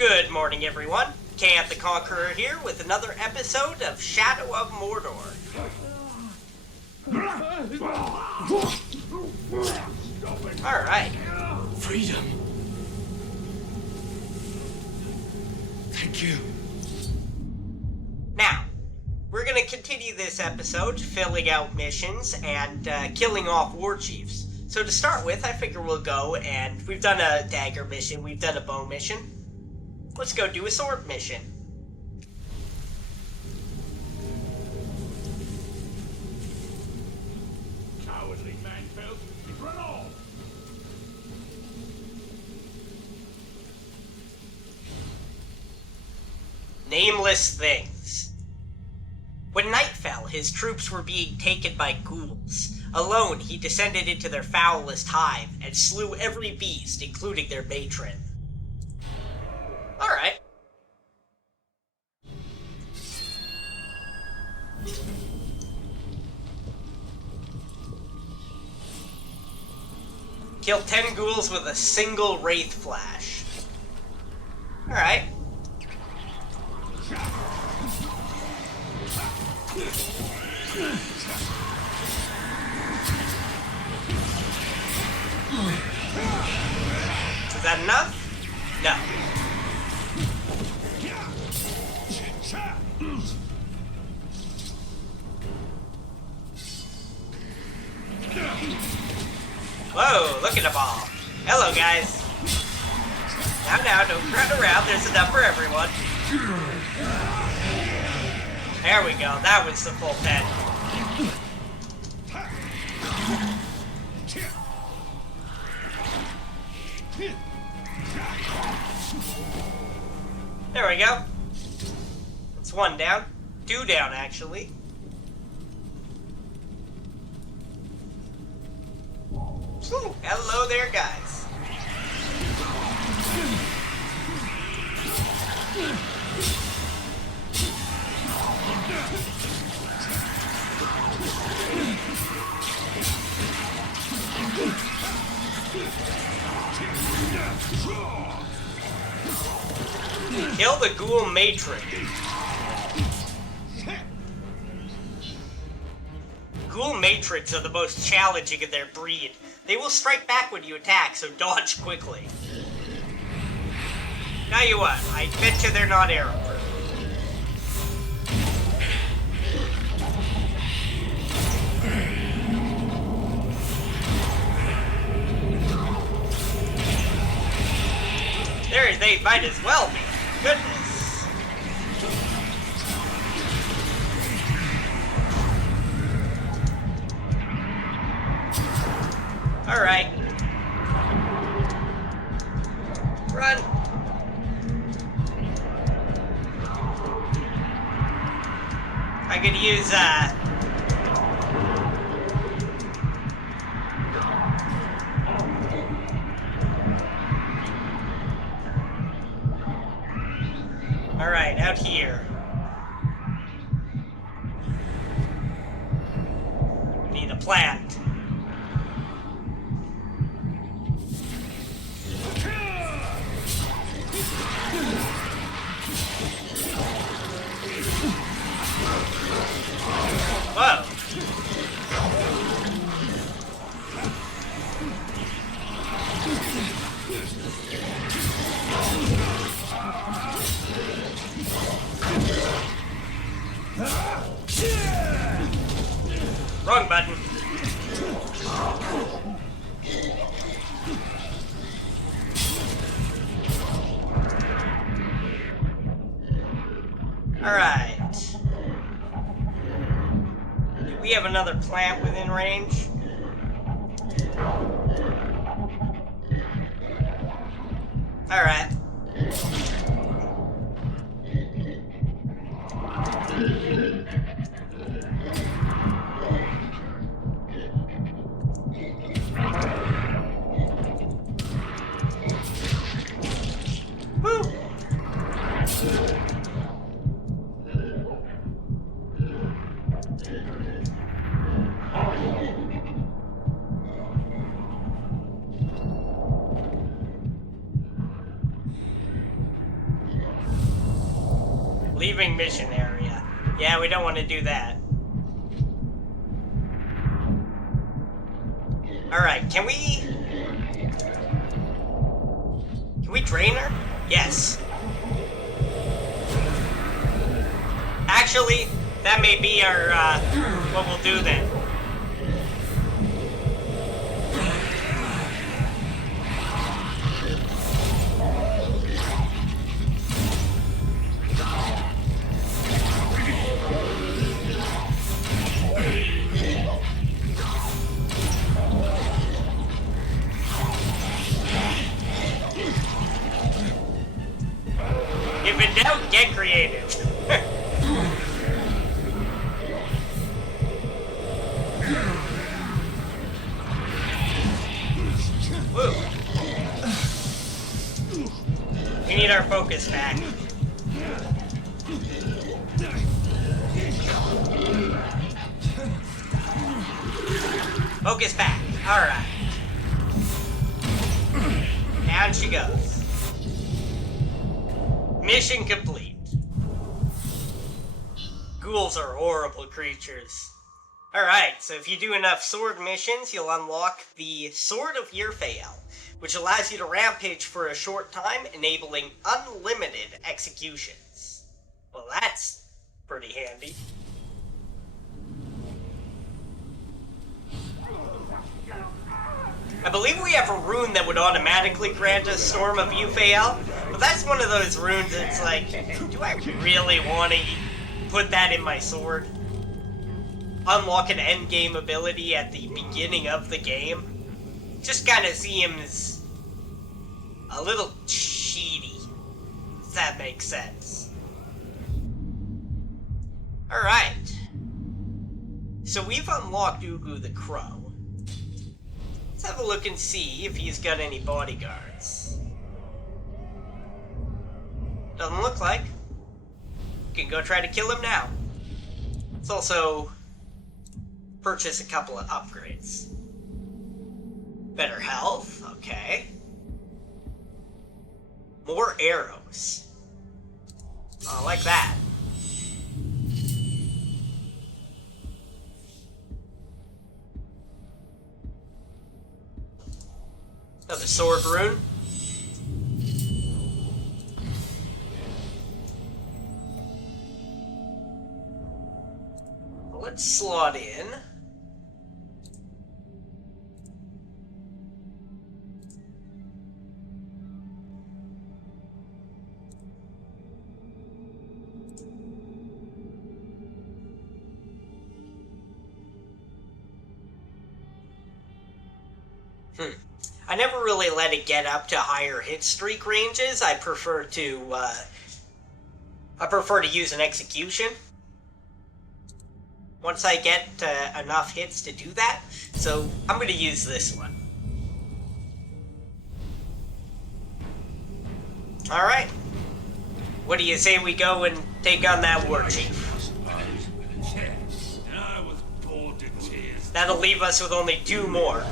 Good morning, everyone. Kant the Conqueror here with another episode of Shadow of Mordor. Alright. Freedom. Thank you. Now, we're going to continue this episode filling out missions and killing off Warchiefs. So to start with, I figure we'll go and we've done a dagger mission, we've done a bow mission. Let's go do a sword mission. Cowardly man-folk, run off! Nameless things. When night fell, his troops were being taken by ghouls. Alone, he descended into their foulest hive and slew every beast, including their matron. Alright. Killed 10 ghouls with a single wraith flash. Alright. Is that enough? No. Whoa, look at them all. Hello, guys. Now, don't run around. There's enough for everyone. There we go. That was the full 10. There we go. It's 1 down. 2 down, actually. Ooh, hello there, guys. Kill the ghoul matron. Ghoul matrons are the most challenging in their breed. They will strike back when you attack, so dodge quickly. Tell you what, I bet you they're not arrow-proof. They might as well be. Goodness. Alright. Run. I could use, Alright, out here. We need a plant. Whoa. Wrong button. Alright. Do we have another plant within range? Alright. Leaving mission area. Yeah, we don't want to do that. Alright, can we drain her? Yes. Actually, that may be our, what we'll do then. If in doubt, get creative. Woo. We need our focus back. Focus back. Alright. Down she goes. Mission complete. Ghouls are horrible creatures. Alright, so if you do enough sword missions, you'll unlock the Sword of Yirfael, which allows you to rampage for a short time, enabling unlimited executions. Well, that's pretty handy. I believe we have a rune that would automatically grant us Storm of Yirfael, but that's one of those runes that's like, do I really want to put that in my sword? Unlock an endgame ability at the beginning of the game? Just kind of seems a little cheaty, if that makes sense. Alright. So we've unlocked Ugu the Crow. Let's have a look and see if he's got any bodyguards. Doesn't look like. We can go try to kill him now. Let's also purchase a couple of upgrades. Better health, okay. More arrows. I like that. Another sword rune. Let's slot in. I never really let it get up to higher hit streak ranges. I prefer to use an execution once I get enough hits to do that. So I'm going to use this one. All right. What do you say we go and take on that Warchief? That'll leave us with only 2 more.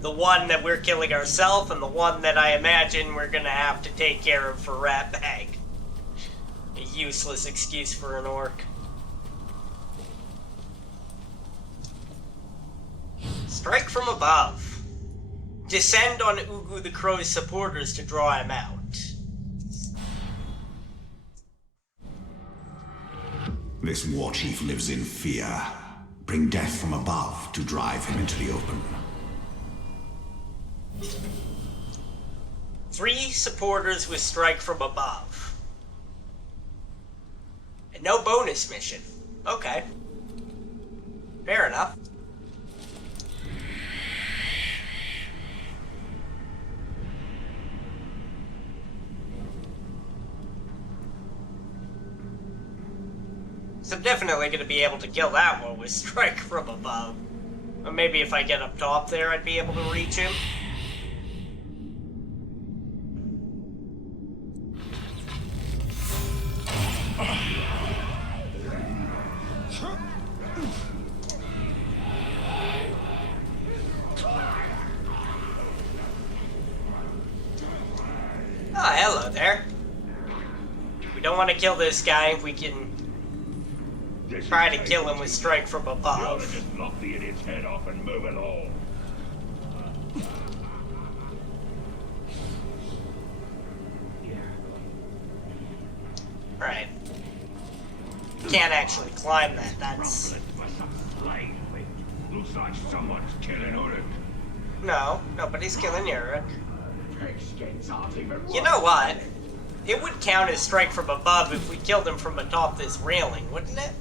The one that we're killing ourselves, and the one that I imagine we're gonna have to take care of for Ratbag. A useless excuse for an orc. Strike from above. Descend on Ugu the Crow's supporters to draw him out. This Warchief lives in fear. Bring death from above to drive him into the open. 3 supporters with strike from above. And no bonus mission. Okay. Fair enough. So I'm definitely going to be able to kill that one with strike from above. Or maybe if I get up top there, I'd be able to reach him. go there. We don't want to kill this guy. We can try to kill him with strike from You ought to above. just knock the idiot's head off and move along. Right. Can't actually climb that. That's... Looks like someone's killing Uruk. No, nobody's killing Uruk. Pigskins aren't even You know what? It would count as strike from above if we killed him from atop this railing, wouldn't it?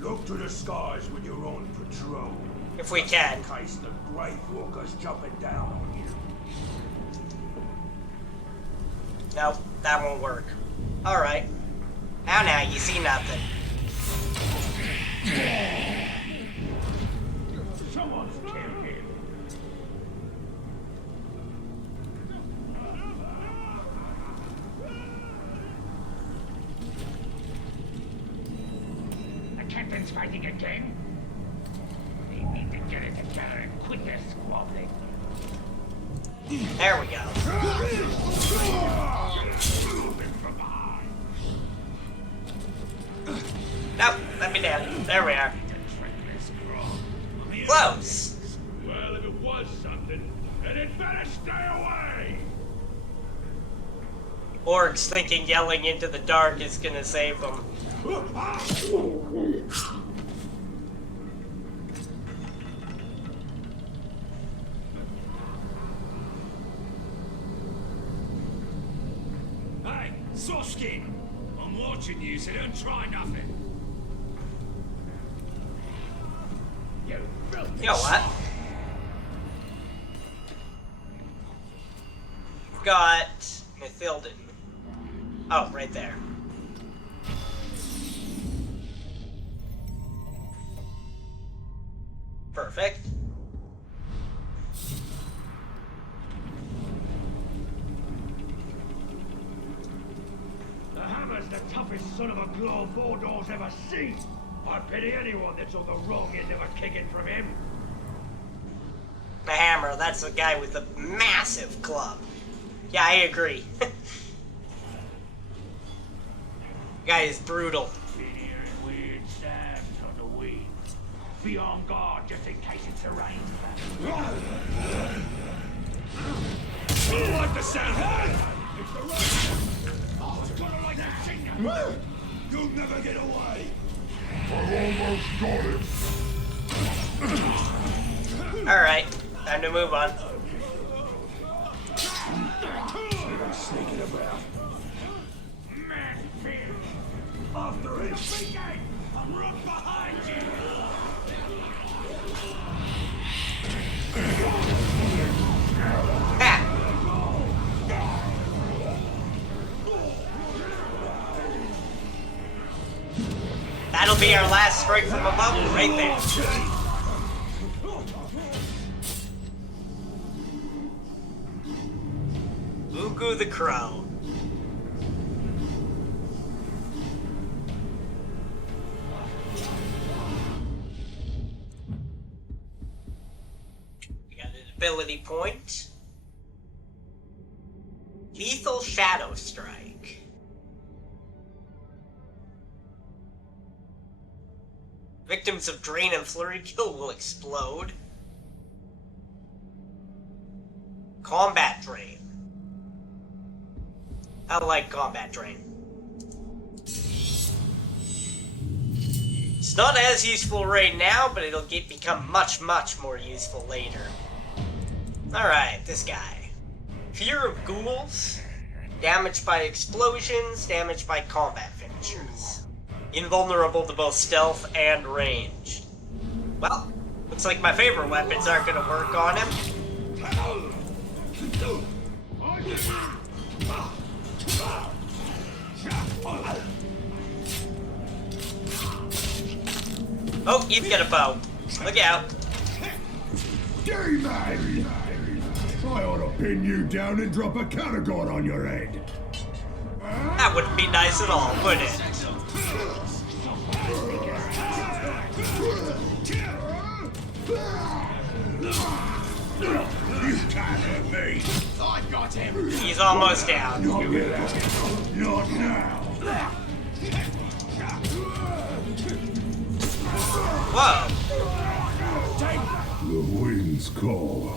Look to the skies when you're on patrol. If we can. In case the Grave Walker's jumping down on you. Nope, that won't work. Alright. Now, you see nothing. Someone's killed him. The captain's fighting again. They need to get it together and quit their squabbling. There we go. Nope, let me down. There we are. Close! Well, if it was something, then it better stay away! Orcs thinking yelling into the dark is gonna save them. Hey, Soskin! I'm watching you, so don't try nothing. You know what? Got Mithilden. Oh, right there. Perfect. The hammer's the toughest son of a claw Mordor's ever seen. I pity anyone that took the wrong end of a kicking from him. The hammer, that's the guy with the massive club. Yeah, I agree. Guy is brutal. Been hearing weird stabs on the wing. Be on guard just in case it's a rain. Like the sound. It's the rain. Oh, it's gonna like that singer. You'll never get away. I almost got him. Alright, time to move on. Sneaking about. Man, fear. After him. I'm right behind you. Ha! That'll be our last strike from above, right there. Ugu the Crow. We got an ability point. Lethal Shadow Strike. Victims of Drain and Flurry Kill will explode. Combat Drain. I like Combat Drain. It's not as useful right now, but it'll become much, much more useful later. Alright, this guy. Fear of Ghouls. Damaged by explosions, damaged by combat finishers. Invulnerable to both stealth and range. Well, looks like my favorite weapons aren't going to work on him. Oh, you've got a bow. Look out. Gay man! I ought to pin you down and drop a Caragor on your head. That wouldn't be nice at all, would it? me! I got him! He's almost down. Not now! Whoa. The winds call.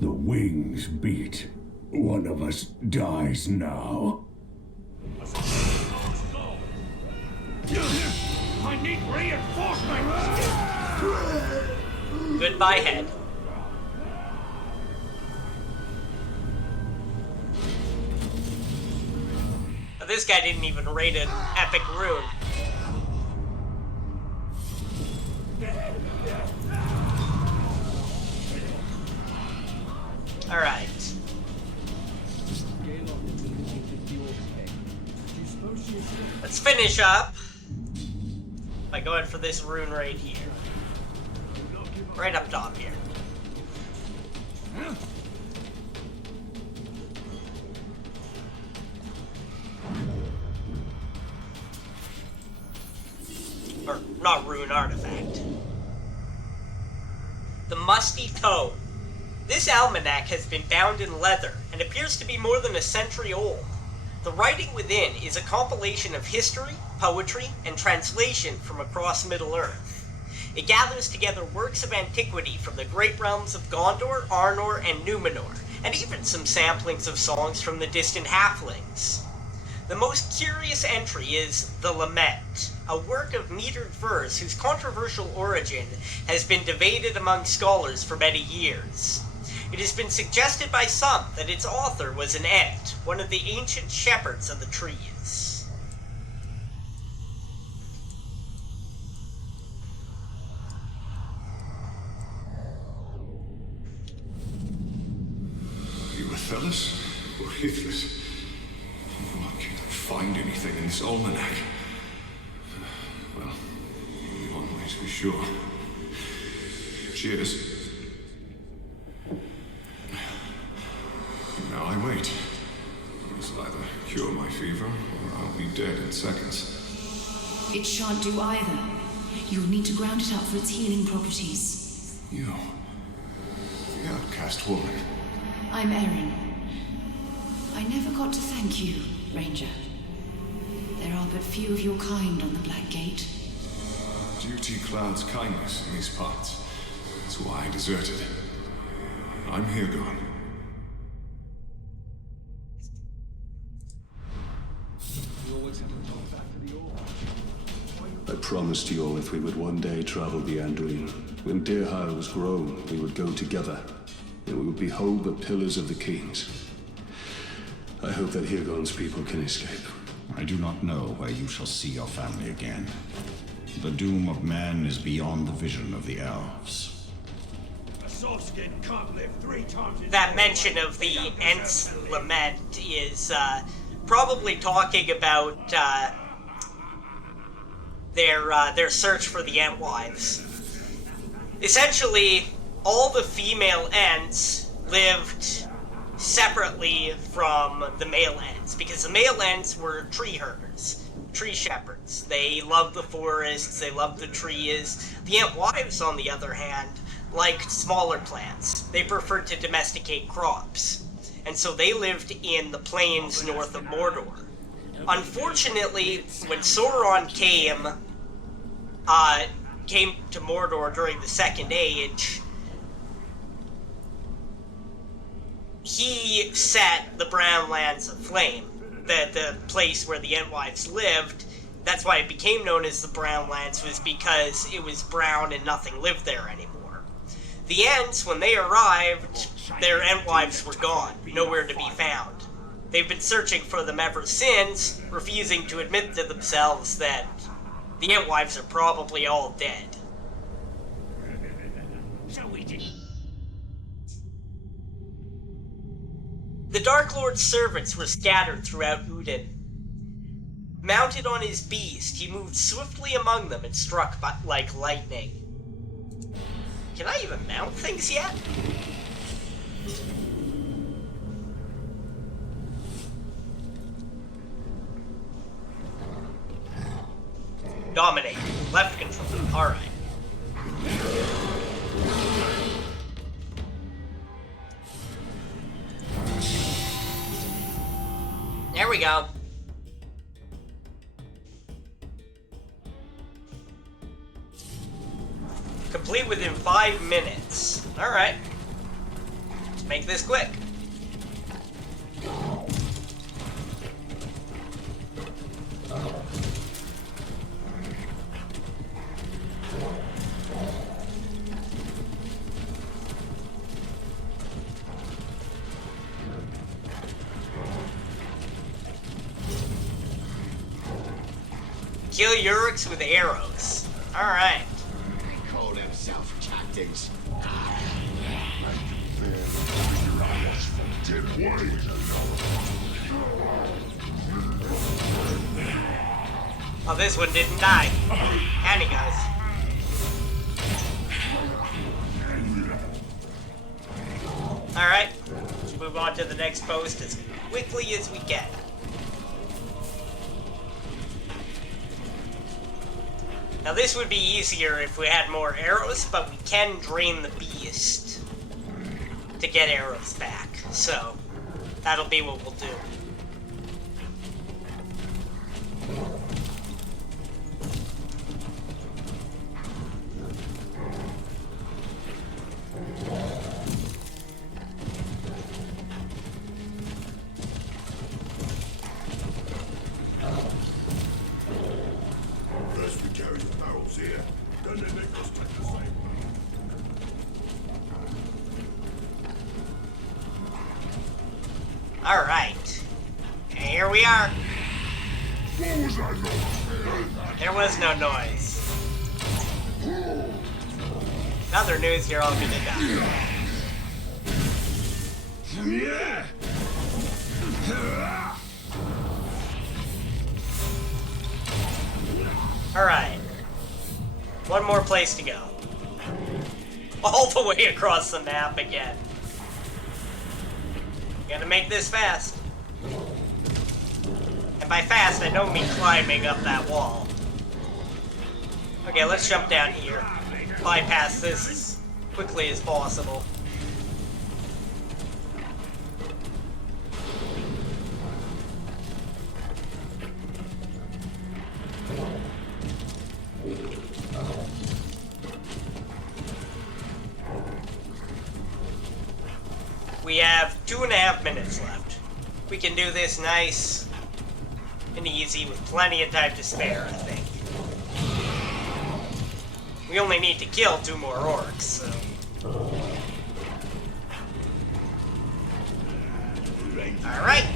The wings beat. One of us dies now. I need reinforcements! Goodbye, head. Now, this guy didn't even rate an epic rune. Alright. Let's finish up by going for this rune right here. Right up top here. Or, not rune, artifact. The Musty Toe. This almanac has been bound in leather and appears to be more than a century old. The writing within is a compilation of history, poetry, and translation from across Middle-earth. It gathers together works of antiquity from the great realms of Gondor, Arnor, and Numenor, and even some samplings of songs from the distant Halflings. The most curious entry is The Lament, a work of metered verse whose controversial origin has been debated among scholars for many years. It has been suggested by some that its author was an Ent, one of the ancient shepherds of the trees. You Athelas or Hithless? I can't find anything in this almanac. Well, only one way to be sure. Cheers. Now I wait. This will either cure my fever, or I'll be dead in seconds. It shan't do either. You'll need to ground it up for its healing properties. You, the outcast woman. I'm Erin. I never got to thank you, Ranger. There are but few of your kind on the Black Gate. Duty clouds kindness in these parts. That's why I deserted. I'm here gone. I promised you all if we would one day travel the Anduin. When Dirhal was grown, we would go together, and we would behold the pillars of the kings. I hope that Hirgon's people can escape. I do not know where you shall see your family again. The doom of man is beyond the vision of the elves. A softskin can't live 3 times in That mention of the Ent's Lament is probably talking about their search for the Entwives. Essentially, all the female Ents lived separately from the male Ents, because the male Ents were tree herders, tree shepherds. They loved the forests, they loved the trees. The Entwives, on the other hand, liked smaller plants. They preferred to domesticate crops, and so they lived in the plains north of Mordor. Unfortunately, when Sauron came to Mordor during the Second Age, he set the Brown Lands aflame, the place where the Entwives lived. That's why it became known as the Brown Lands, was because it was brown and nothing lived there anymore. The Ents, when they arrived, their Entwives were gone, nowhere to be found. They've been searching for them ever since, refusing to admit to themselves that the Entwives are probably all dead. So we did. The Dark Lord's servants were scattered throughout Udin. Mounted on his beast, he moved swiftly among them and struck like lightning. Can I even mount things yet? Dominate. Left control. Alright. go. Complete within 5 minutes. Alright. Let's make this quick. Kill Urix with arrows. Alright. They call themselves captains. Oh, this one didn't die. And he goes. Alright. Let's move on to the next post as quickly as we can. Now this would be easier if we had more arrows, but we can drain the beast to get arrows back. So, that'll be what we'll do. First we carry the barrels here, then they make us take the same. Alright. And here we are. What was that noise? There was no noise. Another news, you're all gonna die. Yeah! Alright. One more place to go. All the way across the map again. Gotta make this fast. And by fast, I don't mean climbing up that wall. Okay, let's jump down here. Bypass this as quickly as possible. We have 2.5 minutes left. We can do this nice and easy with plenty of time to spare, I think. We only need to kill 2 more orcs, so... Alright!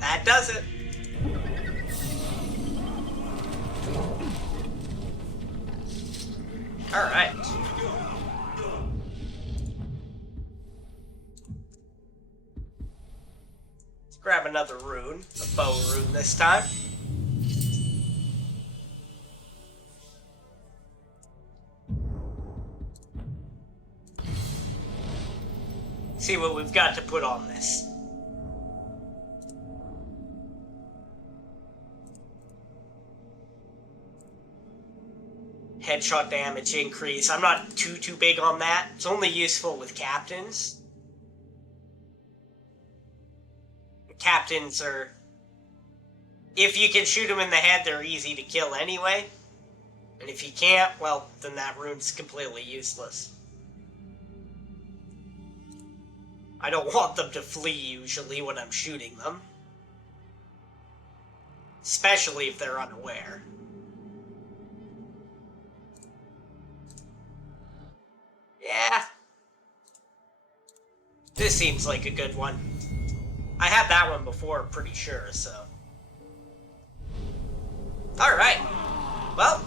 That does it! Alright. Let's grab another rune. A bow rune this time. See what we've got to put on this. Headshot damage increase. I'm not too big on that. It's only useful with captains. Captains are... If you can shoot them in the head, they're easy to kill anyway. And if you can't, well, then that rune's completely useless. I don't want them to flee usually when I'm shooting them. Especially if they're unaware. Yeah. This seems like a good one. I had that one before, pretty sure, so... Alright. Well,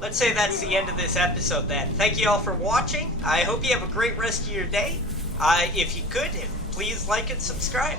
let's say that's the end of this episode then. Thank you all for watching. I hope you have a great rest of your day. If you could, please like and subscribe.